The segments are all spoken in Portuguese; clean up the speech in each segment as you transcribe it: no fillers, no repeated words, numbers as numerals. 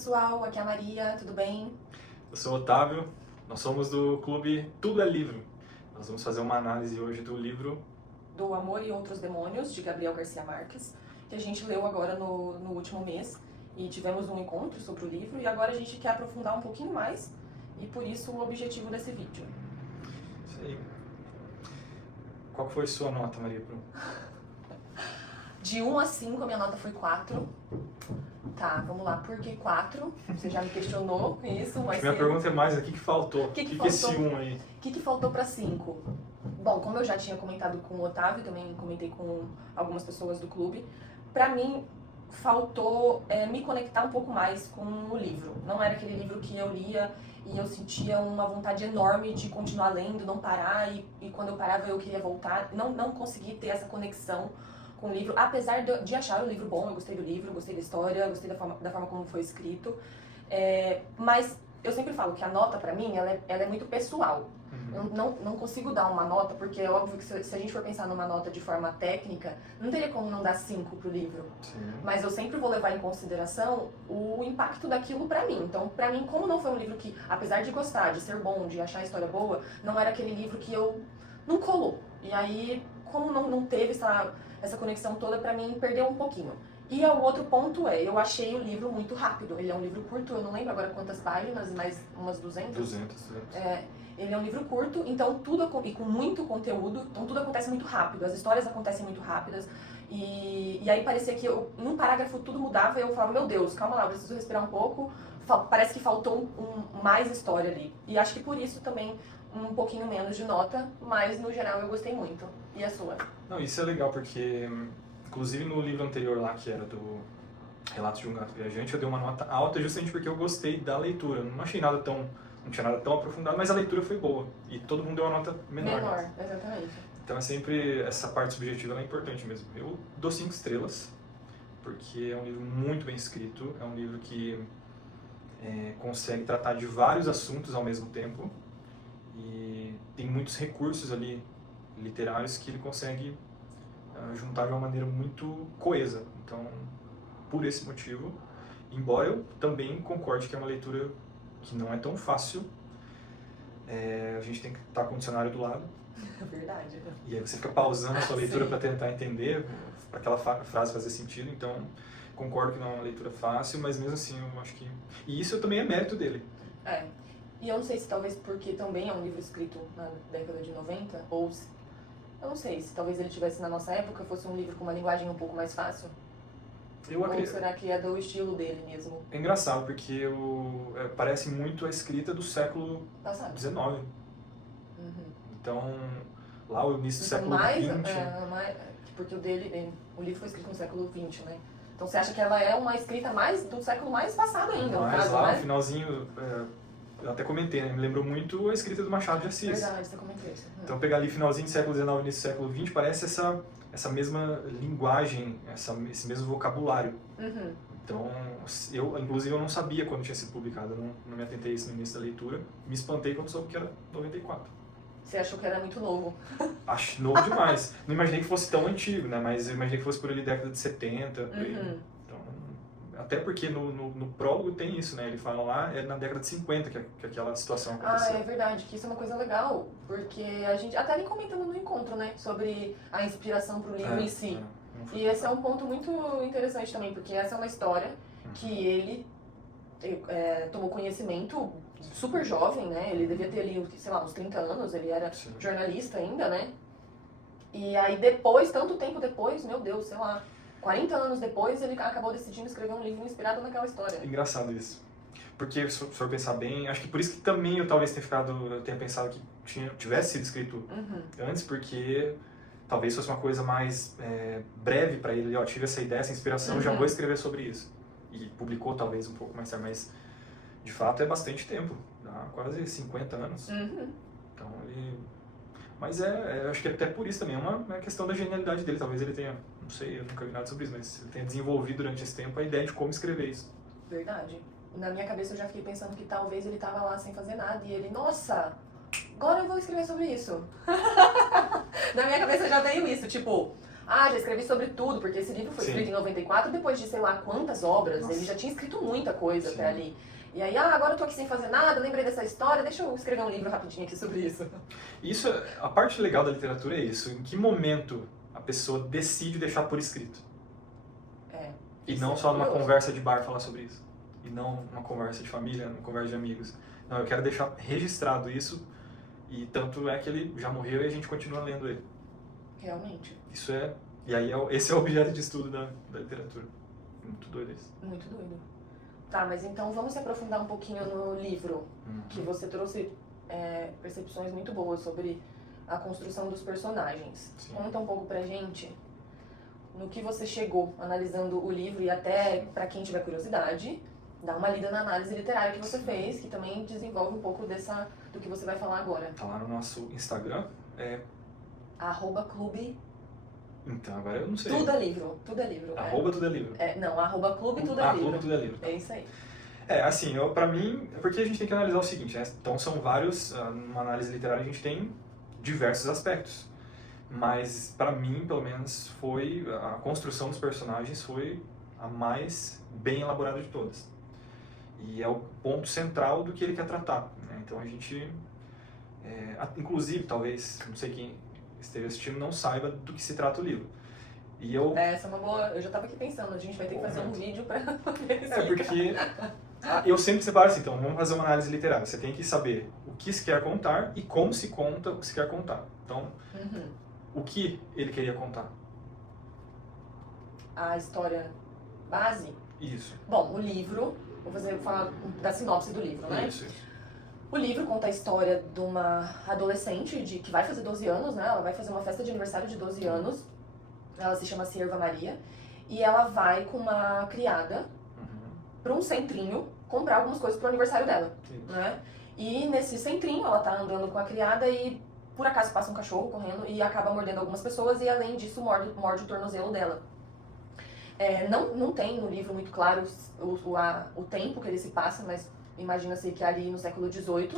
pessoal, aqui é a Maria, tudo bem? Eu sou o Otávio, nós somos do clube Tudo é Livro. Nós vamos fazer uma análise hoje do livro Do Amor e Outros Demônios, de Gabriel Garcia Marques, que a gente leu agora no último mês e tivemos um encontro sobre o livro e agora a gente quer aprofundar um pouquinho mais e por isso o objetivo desse vídeo. Isso aí. Qual foi a sua nota, Maria? De 1 a 5 a minha nota foi 4. Tá, vamos lá, por que 4? Você já me questionou com isso, mas... Minha pergunta é mais, o que faltou? O que é esse 1 aí? O que faltou para 5? Bom, como eu já tinha comentado com o Otávio, também comentei com algumas pessoas do clube, pra mim faltou me conectar um pouco mais com o livro. Não era aquele livro que eu lia e eu sentia uma vontade enorme de continuar lendo, não parar, e quando eu parava eu queria voltar. Não consegui ter essa conexão com o livro, apesar de achar o livro bom. Eu gostei do livro, gostei da história, gostei da forma como foi escrito, mas eu sempre falo que a nota pra mim, ela é muito pessoal. Eu não consigo dar uma nota, porque é óbvio que se a gente for pensar numa nota de forma técnica, não teria como não dar 5 pro livro. Sim. Mas eu sempre vou levar em consideração o impacto daquilo pra mim. Então, pra mim, como não foi um livro que, apesar de gostar, de ser bom, de achar a história boa, não era aquele livro que eu não colou. E aí, como não teve essa conexão toda, pra mim, perdeu um pouquinho. E o outro ponto eu achei o livro muito rápido. Ele é um livro curto, eu não lembro agora quantas páginas, mas umas 200. 200. Ele é um livro curto, então e com muito conteúdo, então tudo acontece muito rápido, as histórias acontecem muito rápidas, e aí parecia que em um parágrafo tudo mudava e eu falava, meu Deus, calma lá, eu preciso respirar um pouco, parece que faltou mais história ali. E acho que por isso também um pouquinho menos de nota, mas no geral eu gostei muito. E a sua? Não, isso é legal porque, inclusive no livro anterior lá, que era do Relatos de um Gato Viajante, eu dei uma nota alta justamente porque eu gostei da leitura. Não achei nada tão... Não tinha nada tão aprofundado, mas a leitura foi boa. E todo mundo deu uma nota menor. Menor, exatamente. Então é sempre... Essa parte subjetiva ela é importante mesmo. Eu dou 5 estrelas, porque é um livro muito bem escrito. É um livro que consegue tratar de vários assuntos ao mesmo tempo. E tem muitos recursos ali literários que ele consegue juntar de uma maneira muito coesa. Então, por esse motivo, embora eu também concorde que é uma leitura que não é tão fácil, a gente tem que estar com o dicionário do lado. Verdade. E aí você fica pausando a sua leitura para tentar entender, para aquela frase fazer sentido. Então, concordo que não é uma leitura fácil, mas mesmo assim eu acho que... E isso também é mérito dele. E eu não sei se talvez porque também é um livro escrito na década de 90, ou eu não sei se talvez ele tivesse na nossa época, fosse um livro com uma linguagem um pouco mais fácil. Eu acredito. Ou será que é do estilo dele mesmo? É engraçado, porque parece muito a escrita do século Passado. XIX. Uhum. Então, lá o início do século mais, XX... porque o livro foi escrito no século XX, né? Então você acha que ela é uma escrita mais do século mais passado ainda, Mas caso, lá né? no finalzinho, eu até comentei, né? Me lembrou muito a escrita do Machado de Assis. Verdade, você comentou isso. Então pegar ali finalzinho do século XIX, início do século XX, parece essa mesma linguagem, esse mesmo vocabulário. Uhum. Então, inclusive eu não sabia quando tinha sido publicado, eu não me atentei a isso no início da leitura. Me espantei quando soube que era 94. Você achou que era muito novo? Acho novo demais. Não imaginei que fosse tão antigo, né? Mas eu imaginei que fosse por ali década de 70. Por aí. Uhum. Então, até porque no prólogo tem isso, né? Ele fala lá, na década de 50 que aquela situação aconteceu. É verdade, que isso é uma coisa legal, porque a gente até ali comentando no encontro, né? Sobre a inspiração pro livro em si. E esse é um ponto muito interessante também, porque essa é uma história que ele tomou conhecimento super jovem, né? Ele devia ter ali, sei lá, uns 30 anos, ele era jornalista ainda, né? E aí depois, tanto tempo depois, meu Deus, sei lá, 40 anos depois, ele acabou decidindo escrever um livro inspirado naquela história. Engraçado isso. Porque, se for pensar bem, acho que por isso que também eu talvez tenha pensado que tivesse sido escrito antes, porque talvez fosse uma coisa mais breve para ele. Ó, tive essa ideia, essa inspiração, já vou escrever sobre isso. E publicou talvez um pouco mais tarde, mas de fato é bastante tempo, dá quase 50 anos. Então ele... Mas acho que até por isso também é uma questão da genialidade dele. Talvez ele tenha, não sei, eu nunca vi nada sobre isso, mas ele tenha desenvolvido durante esse tempo a ideia de como escrever isso. Verdade. Na minha cabeça eu já fiquei pensando que talvez ele tava lá sem fazer nada e ele, nossa, agora eu vou escrever sobre isso. Na minha cabeça já veio isso, tipo, já escrevi sobre tudo, porque esse livro foi Sim. escrito em 94, depois de sei lá quantas obras, Nossa. ele já tinha escrito muita coisa Sim. até ali. E aí, agora eu tô aqui sem fazer nada, lembrei dessa história, deixa eu escrever um livro rapidinho aqui sobre isso. Isso, a parte legal da literatura é isso. Em que momento a pessoa decide deixar por escrito? E não só numa conversa de bar falar sobre isso. E não numa conversa de família, numa conversa de amigos. Não, eu quero deixar registrado isso. E tanto é que ele já morreu e a gente continua lendo ele. Realmente. Isso é... E aí esse é o objeto de estudo da literatura. Muito doido isso. Muito doido. Tá, mas então vamos se aprofundar um pouquinho no livro, que você trouxe percepções muito boas sobre a construção dos personagens. Sim. Conta um pouco pra gente no que você chegou analisando o livro e até pra quem tiver curiosidade, dá uma lida na análise literária que você fez, que também desenvolve um pouco do que você vai falar agora. Tá lá no nosso Instagram. @clube. Então, agora eu não sei. Tudo é livro. Tudo é livro. Tudo é livro. Não, @clube tudo é livro. Clube tudo é livro. É isso aí. Assim, pra mim, porque a gente tem que analisar o seguinte, né? Então são vários, numa análise literária a gente tem diversos aspectos. Mas pra mim, pelo menos, a construção dos personagens foi a mais bem elaborada de todas. E é o ponto central do que ele quer tratar, né? Então a gente, inclusive, talvez, não sei quem esteja assistindo, não saiba do que se trata o livro. E Essa é uma boa... Eu já estava aqui pensando, a gente vai ter que fazer um vídeo para poder porque eu sempre separo assim, então vamos fazer uma análise literária. Você tem que saber o que se quer contar e como se conta o que se quer contar. Então, o que ele queria contar? A história base? Isso. Bom, o livro... Vou falar da sinopse do livro, né? Isso. O livro conta a história de uma adolescente que vai fazer 12 anos, né? Ela vai fazer uma festa de aniversário de 12 anos. Ela se chama Sierva Maria. E ela vai com uma criada para um centrinho comprar algumas coisas pro aniversário dela, né? E nesse centrinho ela tá andando com a criada e por acaso passa um cachorro correndo e acaba mordendo algumas pessoas e além disso morde o tornozelo dela. Não tem no livro muito claro o tempo que ele se passa, mas imagina-se que ali no século XVIII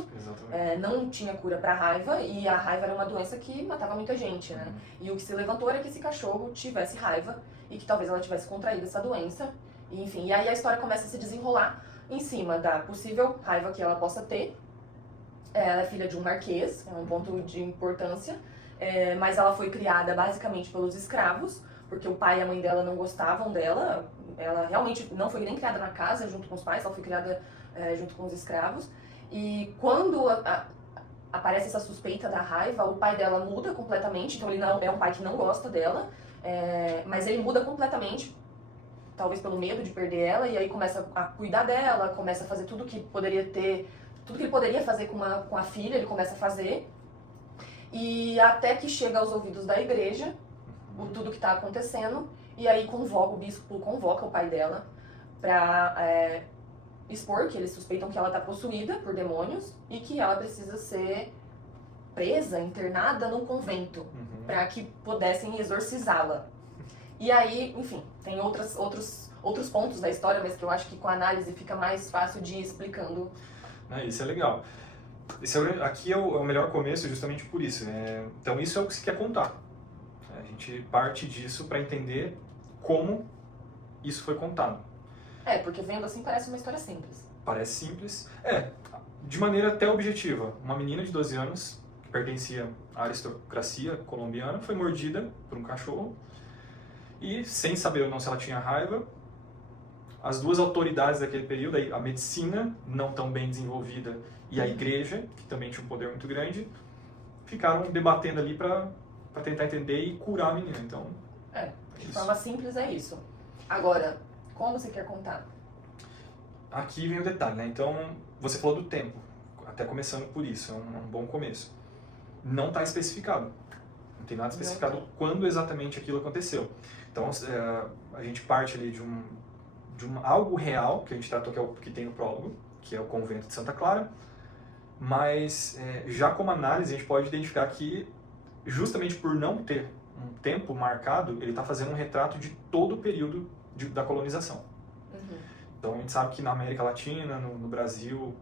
não tinha cura para a raiva e a raiva era uma doença que matava muita gente, né? E o que se levantou era que esse cachorro tivesse raiva e que talvez ela tivesse contraído essa doença. E, enfim, e aí a história começa a se desenrolar em cima da possível raiva que ela possa ter. Ela é filha de um marquês, é um ponto de importância, mas ela foi criada basicamente pelos escravos, porque o pai e a mãe dela não gostavam dela. Ela realmente não foi nem criada na casa junto com os pais, ela foi criada junto com os escravos. E quando aparece essa suspeita da raiva, o pai dela muda completamente, então ele não é um pai que não gosta dela, mas ele muda completamente, talvez pelo medo de perder ela, e aí começa a cuidar dela, começa a fazer tudo que ele poderia fazer com a filha, ele começa a fazer, e até que chega aos ouvidos da igreja, tudo que está acontecendo, e aí o bispo convoca o pai dela para expor que eles suspeitam que ela está possuída por demônios e que ela precisa ser presa, internada num convento, para que pudessem exorcizá-la. E aí, enfim, tem outros pontos da história, mas que eu acho que com a análise fica mais fácil de ir explicando. Isso é legal. Aqui é o melhor começo justamente por isso. Então isso é o que se quer contar. A gente parte disso para entender como isso foi contado. Porque vendo assim parece uma história simples. Parece simples. De maneira até objetiva. Uma menina de 12 anos, que pertencia à aristocracia colombiana, foi mordida por um cachorro e, sem saber ou não se ela tinha raiva, as duas autoridades daquele período, a medicina, não tão bem desenvolvida, e a igreja, que também tinha um poder muito grande, ficaram debatendo ali para tentar entender e curar a menina. Então, de forma simples é isso. Agora, como você quer contar? Aqui vem o detalhe, né? Então, você falou do tempo, até começando por isso, é um bom começo. Não está especificado. Não tem nada especificado quando exatamente aquilo aconteceu. Então, a gente parte ali de algo real, que a gente tratou, que é o que tem no prólogo, que é o convento de Santa Clara, mas já como análise a gente pode identificar que, justamente por não ter um tempo marcado, ele está fazendo um retrato de todo o período da colonização. Então a gente sabe que na América Latina, no Brasil,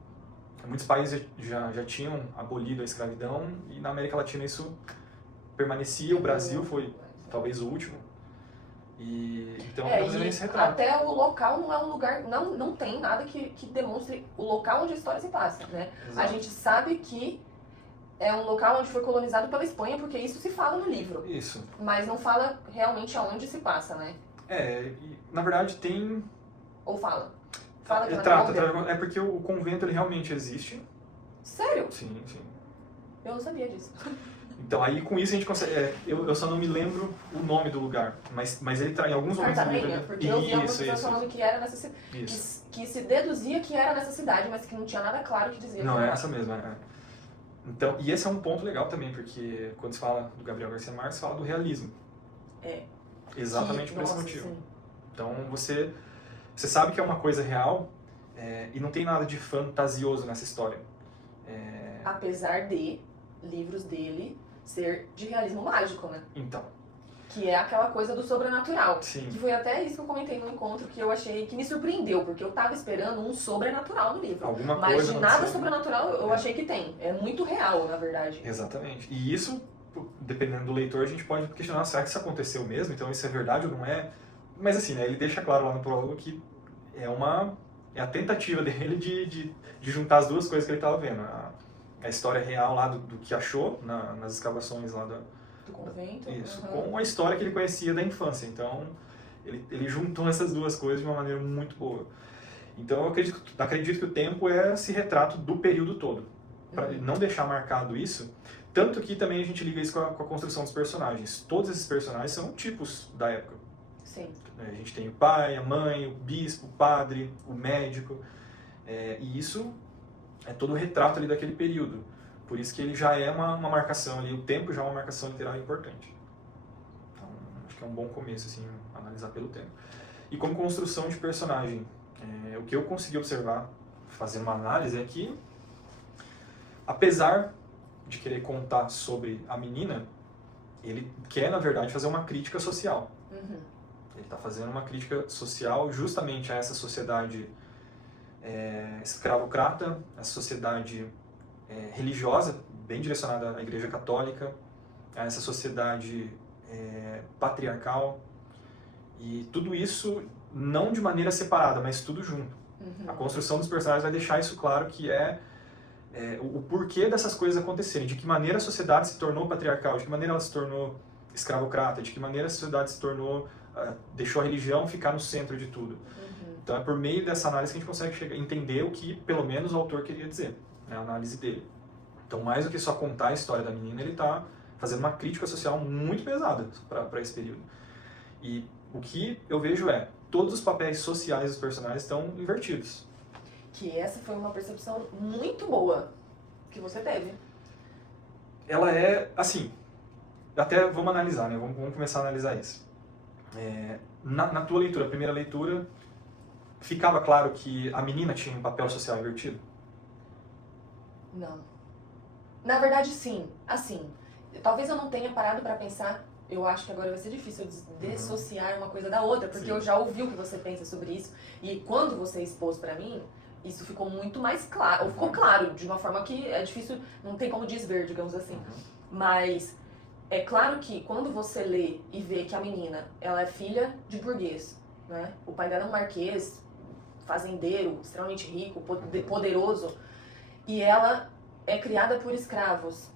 muitos países já tinham abolido a escravidão e na América Latina isso permanecia. O Brasil foi talvez o último. E então E esse retrato. até o local não é um lugar, não tem nada que demonstre o local onde a história se passa, né? Exato. A gente sabe que é um local onde foi colonizado pela Espanha, porque isso se fala no livro. Isso. Mas não fala realmente aonde se passa, né? E, na verdade tem... Ou fala? Fala que trata, é porque o convento ele realmente existe. Sério? Sim, sim. Eu não sabia disso. Então aí com isso a gente consegue... eu só não me lembro o nome do lugar, mas ele em alguns momentos do livro... Cartagena, porque eu vi algumas pessoas falando que era nessa cidade, que se deduzia que era nessa cidade, mas que não tinha nada claro que dizia. Não, é essa mesmo, Então, e esse é um ponto legal também, porque quando se fala do Gabriel Garcia Marques, se fala do realismo. Exatamente por esse motivo. Sim. Então você sabe que é uma coisa real e não tem nada de fantasioso nessa história. Apesar de livros dele ser de realismo mágico, né? Então. Que é aquela coisa do sobrenatural. Sim. Que foi até isso que eu comentei no encontro, que eu achei que me surpreendeu, porque eu tava esperando um sobrenatural no livro. Alguma mas coisa de nada sobrenatural eu achei que tem. É muito real, na verdade. Exatamente. E isso, dependendo do leitor, a gente pode questionar, será que isso aconteceu mesmo? Então isso é verdade ou não é? Mas assim, né, ele deixa claro lá no prólogo que é a tentativa dele de juntar as duas coisas que ele estava vendo. A história real lá do que achou nas escavações lá do convento. Isso, com a história que ele conhecia da infância. Então, ele juntou essas duas coisas de uma maneira muito boa. Então, eu acredito que o tempo é esse retrato do período todo. Para não deixar marcado isso, tanto que também a gente liga isso com a construção dos personagens. Todos esses personagens são tipos da época. Sim. A gente tem o pai, a mãe, o bispo, o padre, o médico. E isso é todo o retrato ali daquele período. Por isso que ele já é uma marcação ali, o tempo já é uma marcação literal importante. Então, acho que é um bom começo, assim, analisar pelo tempo. E como construção de personagem, o que eu consegui observar, fazendo uma análise, é que, apesar de querer contar sobre a menina, ele quer, na verdade, fazer uma crítica social. Ele está fazendo uma crítica social justamente a essa sociedade escravocrata, essa sociedade religiosa, bem direcionada à Igreja Católica, a essa sociedade patriarcal, e tudo isso não de maneira separada, mas tudo junto. A construção dos personagens vai deixar isso claro, que o porquê dessas coisas acontecerem, de que maneira a sociedade se tornou patriarcal, de que maneira ela se tornou escravocrata, de que maneira a sociedade se tornou, deixou a religião ficar no centro de tudo. Então é por meio dessa análise que a gente consegue entender o que, pelo menos, o autor queria dizer, né, a análise dele. Então, mais do que só contar a história da menina, ele está fazendo uma crítica social muito pesada para esse período. E o que eu vejo todos os papéis sociais dos personagens estão invertidos. Que essa foi uma percepção muito boa que você teve. Ela é, assim, até vamos analisar, né? Vamos começar a analisar isso. Na tua leitura, a primeira leitura, ficava claro que a menina tinha um papel social invertido? Não. Na verdade, sim. Assim, talvez eu não tenha parado para pensar. Eu acho que agora vai ser difícil dissociar uma coisa da outra, porque eu já ouvi o que você pensa sobre isso. E quando você expôs para mim, isso ficou muito mais claro. Ou ficou claro, de uma forma que é difícil, não tem como desver, digamos assim. Mas é claro que quando você lê e vê que a menina, ela é filha de burguês, né? O pai dela é um marquês, fazendeiro, extremamente rico, poderoso, e ela é criada por escravos.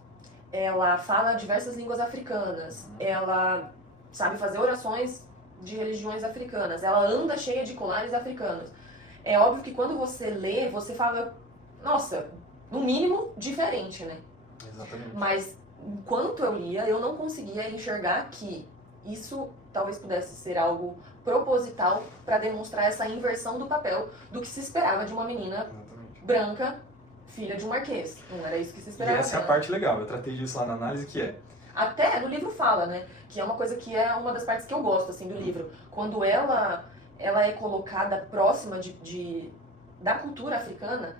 Ela fala diversas línguas africanas, ela sabe fazer orações de religiões africanas, ela anda cheia de colares africanos. É óbvio que quando você lê, você fala, nossa, no mínimo diferente, né? Exatamente. Mas enquanto eu lia, eu não conseguia enxergar que isso talvez pudesse ser algo proposital para demonstrar essa inversão do papel do que se esperava de uma menina branca, filha de um marquês. Não era isso que se esperava. E essa é a parte legal, eu tratei disso lá na análise, que até no livro fala, né? Que é uma coisa que é uma das partes que eu gosto, assim, do livro. Quando ela é colocada próxima da cultura africana,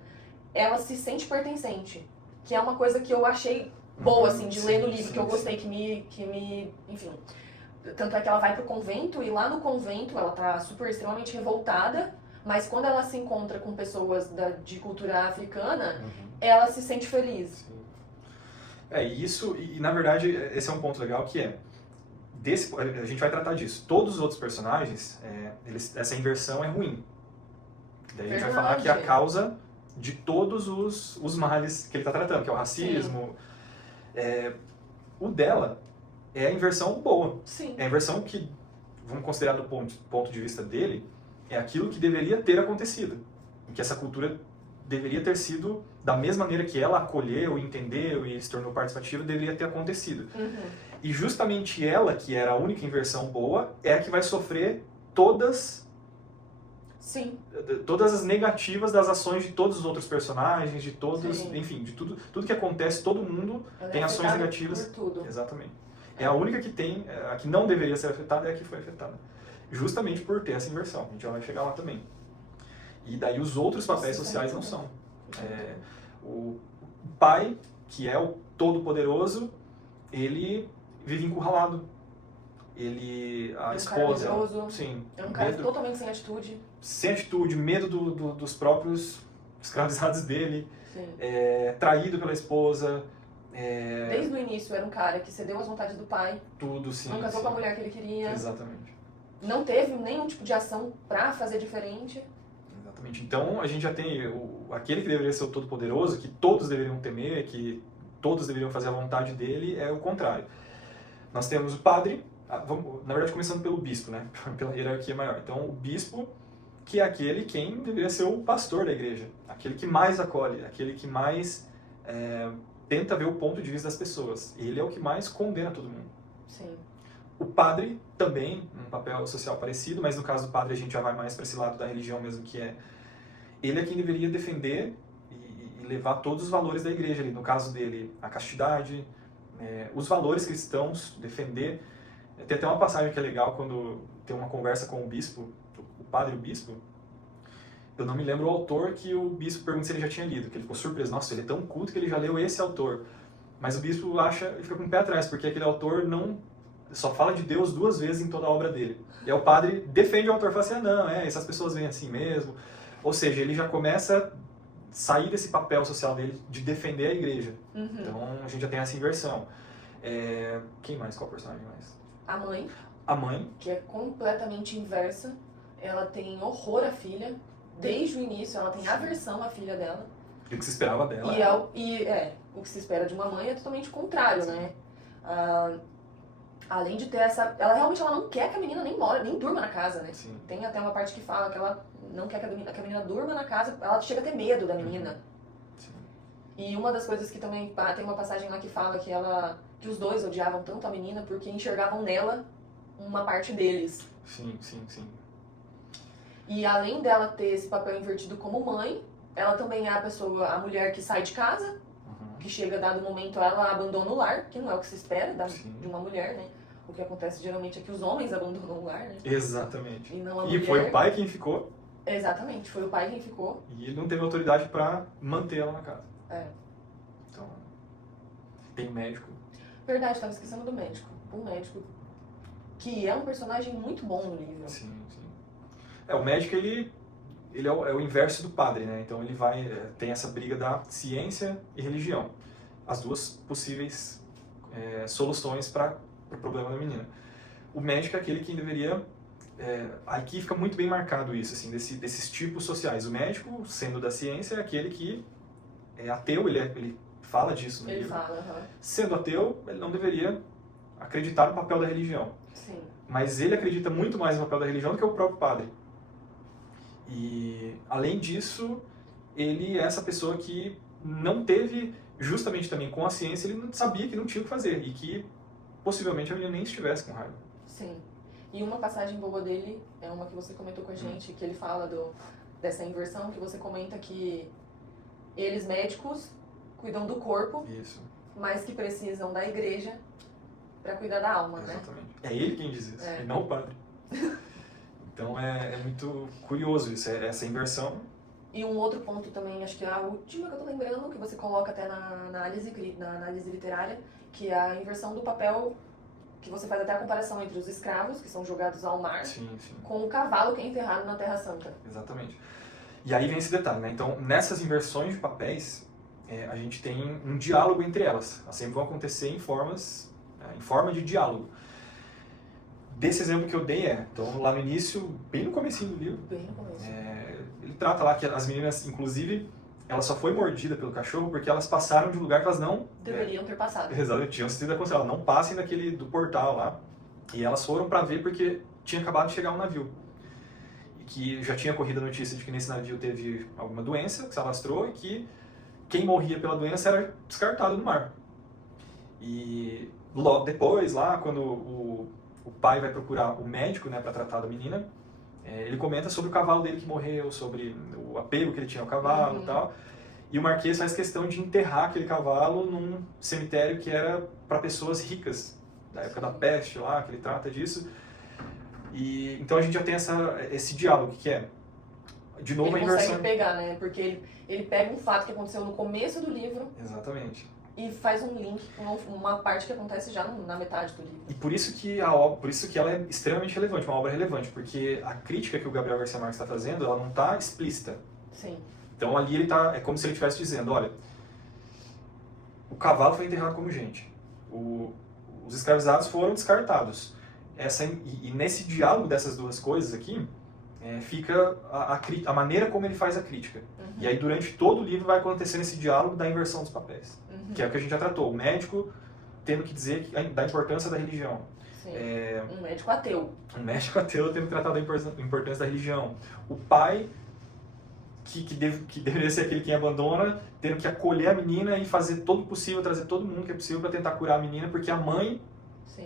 ela se sente pertencente. Que é uma coisa que eu achei boa, assim, de ler no livro, que eu gostei, que me... Enfim. Tanto é que ela vai pro convento, e lá no convento ela tá extremamente revoltada, mas quando ela se encontra com pessoas de cultura africana, ela se sente feliz. Isso, e na verdade esse é um ponto legal, que a gente vai tratar disso. Todos os outros personagens, essa inversão é ruim. Daí a gente vai falar que é a causa de todos os males que ele está tratando, que é o racismo. O dela é a inversão boa. Sim. É a inversão que, vamos considerar do ponto de vista dele, é aquilo que deveria ter acontecido. Que essa cultura deveria ter sido, da mesma maneira que ela acolheu, entendeu e se tornou participativa, deveria ter acontecido. E justamente ela, que era a única inversão boa, é a que vai sofrer todas as negativas das ações de todos os outros personagens, de todos, enfim, de tudo que acontece, todo mundo tem ações negativas. Por tudo. Exatamente. É a única que tem, a que não deveria ser afetada é a que foi afetada. Justamente por ter essa inversão. A gente já vai chegar lá também. E daí os outros papéis sociais não são. O pai, que é o todo-poderoso, ele vive encurralado. A esposa... É um cara totalmente sem atitude. Sem atitude, medo dos próprios escravizados dele. Traído pela esposa. Desde o início era um cara que cedeu às vontades do pai. Tudo, sim. Não casou com a mulher que ele queria. Exatamente. Não teve nenhum tipo de ação pra fazer diferente. Exatamente. Então a gente já tem aquele que deveria ser o todo-poderoso, que todos deveriam temer, que todos deveriam fazer a vontade dele, é o contrário. Nós temos o padre, na verdade começando pelo bispo, né? Pela hierarquia maior. Então o bispo, que é quem deveria ser o pastor da igreja, aquele que mais acolhe, aquele que mais tenta ver o ponto de vista das pessoas. Ele é o que mais condena todo mundo. Sim. O padre também, um papel social parecido, mas no caso do padre a gente já vai mais para esse lado da religião mesmo, que ele é quem deveria defender e levar todos os valores da igreja ali. No caso dele, a castidade, os valores cristãos, defender. Tem até uma passagem que é legal quando tem uma conversa com o bispo, o padre e o bispo. Eu não me lembro o autor que o bispo pergunta se ele já tinha lido, que ele ficou surpreso. Nossa, ele é tão culto que ele já leu esse autor. Mas o bispo fica com o pé atrás, porque aquele autor só fala de Deus 2 vezes em toda a obra dele. E aí o padre defende o autor, fala assim, não, essas pessoas veem assim mesmo. Ou seja, ele já começa a sair desse papel social dele de defender a igreja. Então a gente já tem essa inversão. Quem mais? Qual personagem mais? A mãe. A mãe. Que é completamente inversa. Ela tem horror à filha. Desde o início, ela tem aversão à filha dela. E o que se esperava dela. O que se espera de uma mãe é totalmente o contrário, né? Além de ter ela realmente não quer que a menina nem durma na casa, né? Sim. Tem até uma parte que fala que ela não quer que a menina durma na casa, ela chega a ter medo da menina. Sim. E uma das coisas que também tem uma passagem lá que fala que os dois odiavam tanto a menina porque enxergavam nela uma parte deles. Sim. E além dela ter esse papel invertido como mãe, ela também é a mulher que sai de casa, que chega dado momento ela abandona o lar, que não é o que se espera de uma mulher, né? O que acontece geralmente é que os homens abandonam o lar, né? Exatamente. E não a mulher. E foi o pai quem ficou. Exatamente, foi o pai quem ficou. E ele não teve autoridade pra manter ela na casa. Então, tem médico. Verdade, tava esquecendo do médico. O médico, que é um personagem muito bom no livro. Sim. O médico, ele é o inverso do padre, né? Então ele tem essa briga da ciência e religião. As duas possíveis soluções para o problema da menina. O médico é aquele que deveria... aqui fica muito bem marcado isso, assim, desses tipos sociais. O médico, sendo da ciência, é aquele que é ateu, ele fala disso no livro. Ele fala, Sendo ateu, ele não deveria acreditar no papel da religião. Sim. Mas ele acredita muito mais no papel da religião do que o próprio padre. E, além disso, ele é essa pessoa que não teve, justamente também com a ciência, ele não sabia que não tinha o que fazer. E que, possivelmente, a menina nem estivesse com raiva. Sim. E uma passagem boa dele é uma que você comentou com a gente, que ele fala dessa inversão, que você comenta que eles, médicos, cuidam do corpo, Isso. mas que precisam da igreja para cuidar da alma, Exatamente. né? É ele quem diz isso, e não o padre. Então é muito curioso isso, essa inversão. E um outro ponto também, acho que é a última que eu tô lembrando, que você coloca até na análise literária, que é a inversão do papel, que você faz até a comparação entre os escravos, que são jogados ao mar, com o cavalo que é enterrado na Terra Santa. Exatamente. E aí vem esse detalhe, né? Então, nessas inversões de papéis, a gente tem um diálogo entre elas. Elas sempre vão acontecer em forma de diálogo. desse exemplo que eu dei então lá no início, bem no comecinho do livro, Bem no começo. Ele trata lá que as meninas, inclusive, ela só foi mordida pelo cachorro porque elas passaram de um lugar que elas não... Deveriam ter passado. Exatamente, tinham sido aconselhadas, não passem do portal lá. E elas foram para ver porque tinha acabado de chegar um navio. E que já tinha corrido a notícia de que nesse navio teve alguma doença que se alastrou e que quem morria pela doença era descartado no mar. E logo depois, lá, quando o pai vai procurar o médico, né, para tratar da menina, ele comenta sobre o cavalo dele que morreu, sobre o apego que ele tinha ao cavalo e tal. E o Marquês faz questão de enterrar aquele cavalo num cemitério que era para pessoas ricas, da época da peste lá, que ele trata disso. E então a gente já tem esse diálogo, que é, de novo, a inversão... Ele consegue pegar, né? Porque ele pega um fato que aconteceu no começo do livro... Exatamente. E faz um link com uma parte que acontece já na metade do livro. E por isso que ela é extremamente relevante, uma obra relevante, porque a crítica que o Gabriel Garcia Marques está fazendo, ela não está explícita. Sim. Então ali é como se ele estivesse dizendo, olha, o cavalo foi enterrado como gente, os escravizados foram descartados. E nesse diálogo dessas duas coisas aqui, fica a maneira como ele faz a crítica. E aí durante todo o livro vai acontecendo esse diálogo da inversão dos papéis. Que é o que a gente já tratou, o médico tendo que dizer da importância da religião. Sim. Um médico ateu. Um médico ateu tendo que tratar da importância da religião. O pai, que deveria ser aquele que abandona, tendo que acolher a menina e fazer todo o possível, trazer todo mundo que é possível para tentar curar a menina, porque a mãe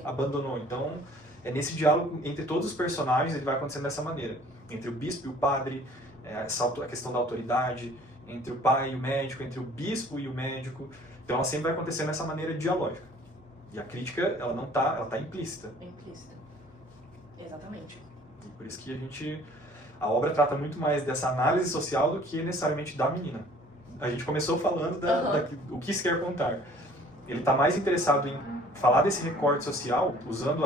abandonou. Então, nesse diálogo entre todos os personagens, ele vai acontecendo dessa maneira. Entre o bispo e o padre, a questão da autoridade, entre o pai e o médico, entre o bispo e o médico. Então ela sempre vai acontecer dessa maneira dialógica. E a crítica, ela tá implícita. Implícita. Exatamente. E por isso que a obra trata muito mais dessa análise social do que necessariamente da menina. A gente começou falando do que se quer contar. Ele está mais interessado em falar desse recorte social, usando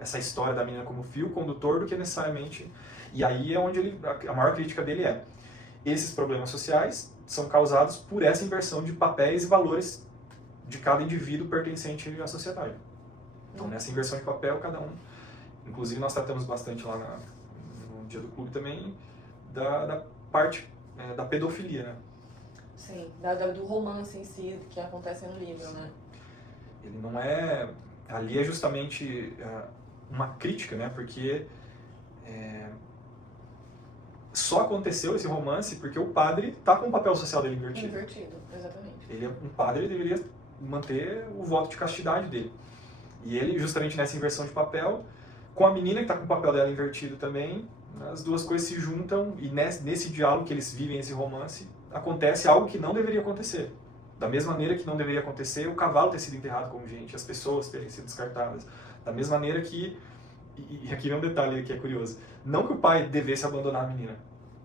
essa história da menina como fio condutor, do que necessariamente... E aí é onde a maior crítica dele é: esses problemas sociais são causados por essa inversão de papéis e valores de cada indivíduo pertencente à sociedade. Então, nessa inversão de papel, cada um... Inclusive, nós tratamos bastante lá no Dia do Clube também da parte da pedofilia, né? Sim, do romance em si, que acontece no livro, né? Ele não é... Ali é justamente uma crítica, né? Porque só aconteceu esse romance porque o padre está com o papel social dele invertido. Invertido, exatamente. Um padre deveria manter o voto de castidade dele. E ele, justamente nessa inversão de papel, com a menina que está com o papel dela invertido também, as duas coisas se juntam e nesse diálogo que eles vivem, esse romance, acontece algo que não deveria acontecer. Da mesma maneira que não deveria acontecer o cavalo ter sido enterrado como gente, as pessoas terem sido descartadas. Da mesma maneira que... E aqui vem um detalhe que é curioso. Não que o pai devesse abandonar a menina.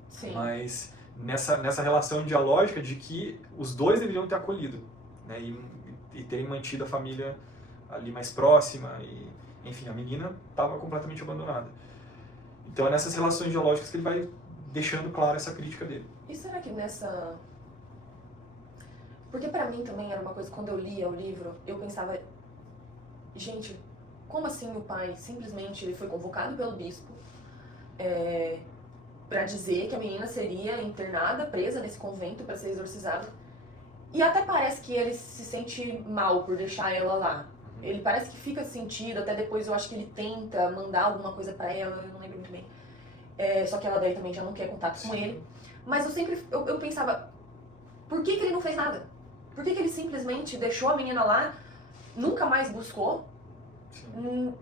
Sim. Mas nessa relação dialógica de que os dois deveriam ter acolhido, né? E terem mantido a família ali mais próxima. E, enfim, a menina estava completamente abandonada. Então é nessas relações dialógicas que ele vai deixando clara essa crítica dele. E será que nessa... Porque pra mim também era uma coisa, quando eu lia o livro, eu pensava, gente, como assim o pai simplesmente ele foi convocado pelo bispo pra dizer que a menina seria internada, presa nesse convento para ser exorcizada? E até parece que ele se sente mal por deixar ela lá. Ele parece que fica sentido, até depois eu acho que ele tenta mandar alguma coisa pra ela, eu não lembro muito bem. Só que ela daí também já não quer contato com ele. Mas eu sempre, eu pensava, por que ele não fez nada? Por que ele simplesmente deixou a menina lá, nunca mais buscou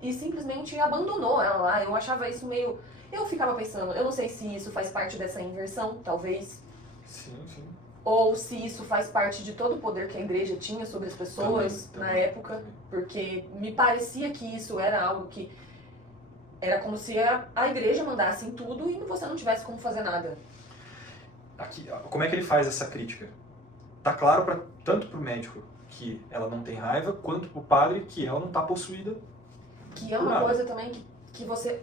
e simplesmente abandonou ela lá? Eu achava isso meio... Eu ficava pensando, eu não sei se isso faz parte dessa inversão, talvez. Sim. Ou se isso faz parte de todo o poder que a igreja tinha sobre as pessoas na época. Porque me parecia que isso era algo que... Era como se a igreja mandasse em tudo e você não tivesse como fazer nada. Aqui, como é que ele faz essa crítica? Tá claro tanto para o médico que ela não tem raiva, quanto para o padre que ela não está possuída. Que é uma coisa também que você...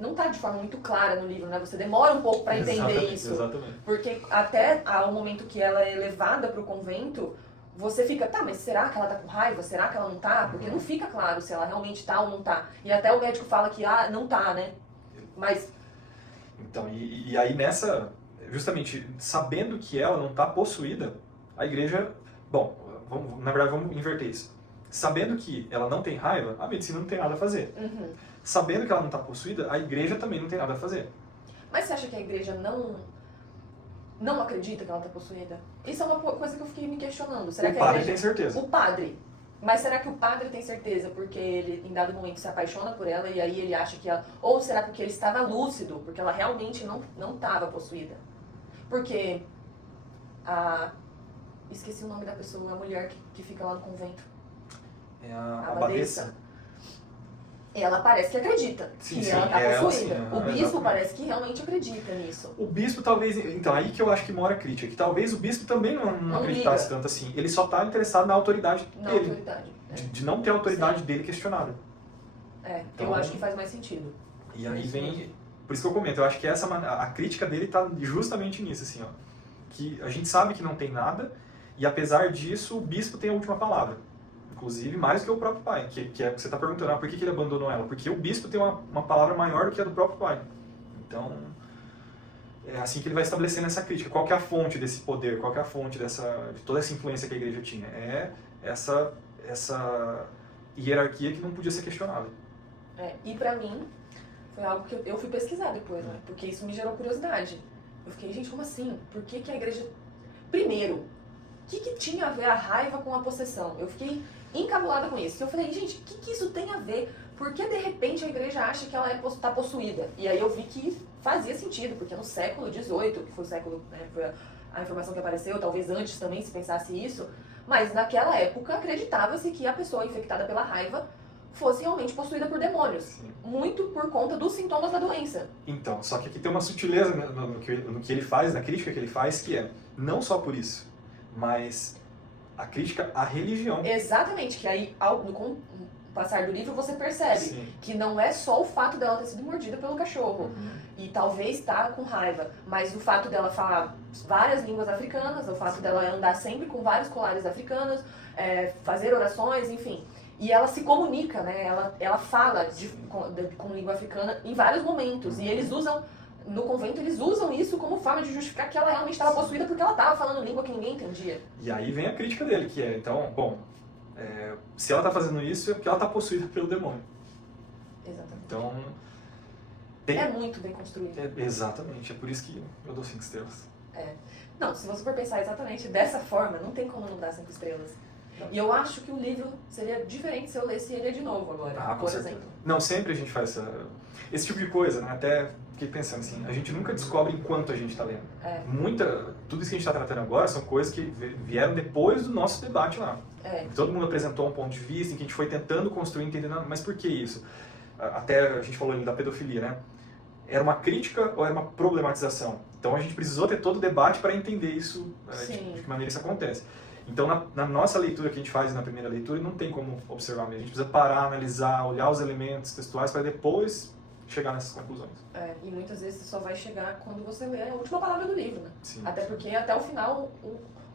Não tá de forma muito clara no livro, né? Você demora um pouco para entender isso. Exatamente. Porque até ao momento que ela é levada para o convento, você fica, tá, mas será que ela tá com raiva? Será que ela não tá? Porque não fica claro se ela realmente tá ou não tá. E até o médico fala que, não tá, né? Mas... Então, e aí nessa, justamente, sabendo que ela não tá possuída, a igreja, bom, na verdade vamos inverter isso. Sabendo que ela não tem raiva, a medicina não tem nada a fazer. Sabendo que ela não tá possuída, a igreja também não tem nada a fazer. Mas você acha que a igreja não acredita que ela está possuída? Isso é uma coisa que eu fiquei me questionando. Será O que padre a igreja... tem certeza. O padre. Mas será que o padre tem certeza porque ele, em dado momento, se apaixona por ela e aí ele acha que ela... Ou será porque ele estava lúcido, porque ela realmente não estava possuída? Porque esqueci o nome da pessoa, a mulher que fica lá no convento. É a abadesa. Ela parece que acredita que ela está possuída. O bispo exatamente. Parece que realmente acredita nisso. O bispo talvez... Então, aí que eu acho que mora a crítica. Que talvez o bispo também não acreditasse tanto assim. Ele só está interessado na autoridade dele. Autoridade. De não ter a autoridade dele questionada. Então, eu acho que faz mais sentido. E aí vem... Por isso que eu comento. Eu acho que a crítica dele está justamente nisso, assim, ó. Que a gente sabe que não tem nada. E apesar disso, o bispo tem a última palavra. Inclusive, mais do que o próprio pai, que é o que você está perguntando, por que ele abandonou ela? Porque o bispo tem uma palavra maior do que a do próprio pai. Então, é assim que ele vai estabelecendo essa crítica. Qual que é a fonte desse poder? Qual que é a fonte de toda essa influência que a igreja tinha? É essa hierarquia que não podia ser questionada. E pra mim, foi algo que eu fui pesquisar depois, né? Porque isso me gerou curiosidade. Eu fiquei, gente, como assim? Por que a igreja... Primeiro, o que tinha a ver a raiva com a possessão? Eu fiquei encabulada com isso. Eu falei, gente, o que isso tem a ver? Por que de repente a igreja acha que ela está possuída? E aí eu vi que fazia sentido, porque no século XVIII, que foi o século, né, foi a informação que apareceu, talvez antes também se pensasse isso, mas naquela época acreditava-se que a pessoa infectada pela raiva fosse realmente possuída por demônios. Sim. Muito por conta dos sintomas da doença. Então, só que aqui tem uma sutileza no que ele faz, na crítica que ele faz, que é não só por isso, mas a crítica à religião. Exatamente, que aí com o passar do livro você percebe que não é só o fato dela ter sido mordida pelo cachorro e talvez estar com raiva, mas o fato dela falar várias línguas africanas, o fato dela andar sempre com vários colares africanos, fazer orações, enfim. E ela se comunica, né? Ela fala com língua africana em vários momentos. E eles usam, no convento, eles usam isso como forma de justificar que ela realmente estava possuída porque ela estava falando língua que ninguém entendia. E aí vem a crítica dele, que é, então, bom, se ela está fazendo isso é porque ela está possuída pelo demônio. Exatamente. Então... É muito bem construído. Exatamente, é por isso que eu dou 5 estrelas. Não, se você for pensar exatamente dessa forma, não tem como não dar 5 estrelas. E eu acho que o livro seria diferente se eu lesse ele de novo agora, por exemplo. Não, sempre a gente faz esse tipo de coisa, né? Até fiquei pensando assim, a gente nunca descobre enquanto a gente está lendo. Tudo isso que a gente está tratando agora são coisas que vieram depois do nosso debate lá. Todo mundo apresentou um ponto de vista em que a gente foi tentando construir, entendendo, mas por que isso? Até a gente falou ali da pedofilia, né? Era uma crítica ou era uma problematização? Então a gente precisou ter todo o debate para entender isso, de que maneira isso acontece. Então, na nossa leitura que a gente faz na primeira leitura, não tem como observar mesmo. A gente precisa parar, analisar, olhar os elementos textuais para depois chegar nessas conclusões. E muitas vezes você só vai chegar quando você lê a última palavra do livro, né? Sim. Até porque até o final,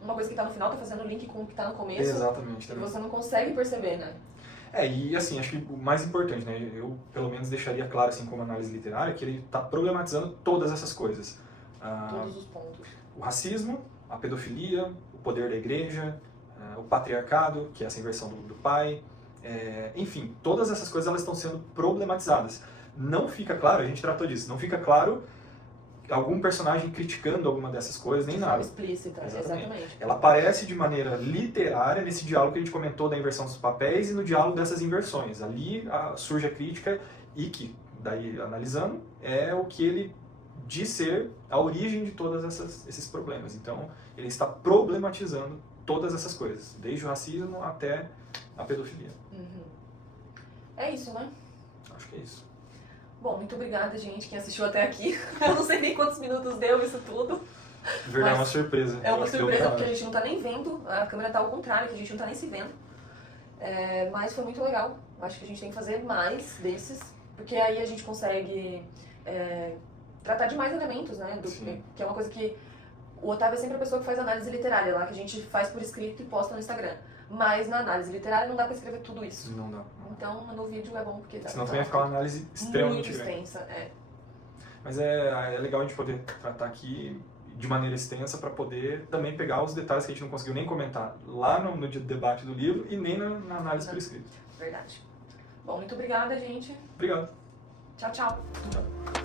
uma coisa que está no final está fazendo link com o que está no começo. Exatamente. E você não consegue perceber, né? E assim, acho que o mais importante, né? Eu, pelo menos, deixaria claro, assim, como análise literária, que ele está problematizando todas essas coisas. Todos os pontos. O racismo, a pedofilia, o poder da igreja, o patriarcado, que é essa inversão do pai, enfim, todas essas coisas elas estão sendo problematizadas. Não fica claro, a gente tratou disso, não fica claro algum personagem criticando alguma dessas coisas, nem nada. Explícita, exatamente. Ela aparece de maneira literária nesse diálogo que a gente comentou da inversão dos papéis e no diálogo dessas inversões. Ali surge a crítica e que, daí analisando, é o que ele diz ser a origem de todos esses problemas. Então, ele está problematizando todas essas coisas, desde o racismo até a pedofilia. É isso, né? Acho que é isso. Bom, muito obrigada, gente, quem assistiu até aqui. Eu não sei nem quantos minutos deu isso tudo. Na verdade, é uma surpresa. É uma surpresa porque a gente não está nem vendo, a câmera está ao contrário, que a gente não está nem se vendo. Mas foi muito legal. Acho que a gente tem que fazer mais desses, porque aí a gente consegue tratar de mais elementos, né? Que é uma coisa que O Otávio é sempre a pessoa que faz análise literária lá, que a gente faz por escrito e posta no Instagram. Mas na análise literária não dá pra escrever tudo isso. Não dá. Então no vídeo é bom porque... Senão também ia ficar uma análise extremamente muito grande. extensa, Mas é legal a gente poder tratar aqui de maneira extensa para poder também pegar os detalhes que a gente não conseguiu nem comentar lá no dia do debate do livro e nem na análise por escrito. Verdade. Bom, muito obrigada, gente. Obrigado. Tchau, tchau. Tchau.